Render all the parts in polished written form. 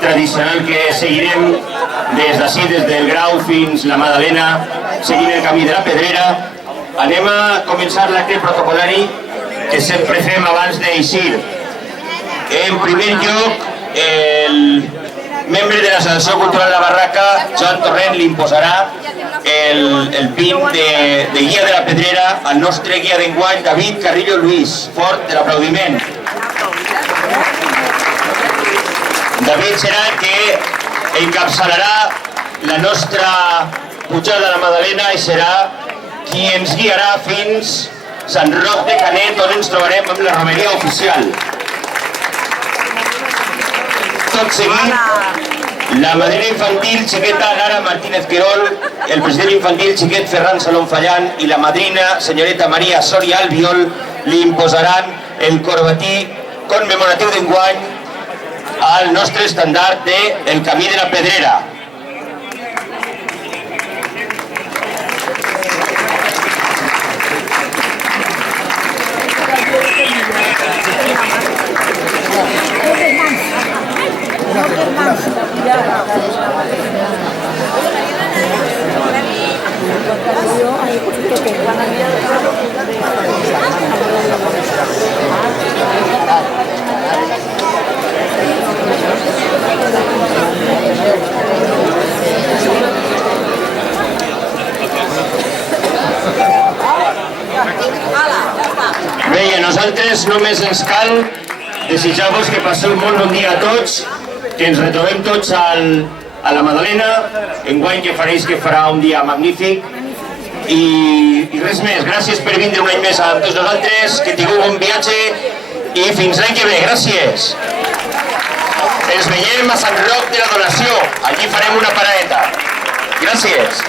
tradicional que seguirem des d'ací, des del Grau fins la Madalena, seguint el camí de la Pedrera. Anem a començar l'acte protocolari que sempre fem abans d'eixir. En primer lloc, el membre de l'Associació Cultural La Barraca, Joan Torrent, li imposarà el pin de guia de la Pedrera al nostre guia d'enguany, David Carrillo Luis. Fort de l'aplaudiment. David serà el que encapçalarà la nostra pujada a la Madalena i serà qui ens guiarà fins Sant Roc de Canet, on ens trobarem amb la romeria oficial. Tot seguint, la madrina infantil xiqueta Lara Martínez Querol, el president infantil xiquet Ferran Salón Fallant i la madrina senyoreta Maria Soria Albiol li imposaran el corbatí commemoratiu d'enguany al nostre estandard del Camí de la Pedrera. Bé, i a nosaltres només ens cal desitjar-vos que passeu molt bon dia a tots, que ens retrobem tots a la Madalena, enguany que fareix que farà un dia magnífic. I res més, gràcies per vindre un any més amb tots nosaltres, que tingueu bon viatge i fins l'any que ve, gràcies. Ens veiem a Sant Roc de la Donació, allí farem una paradeta. Gràcies.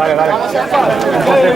Vale, vale. Entonces,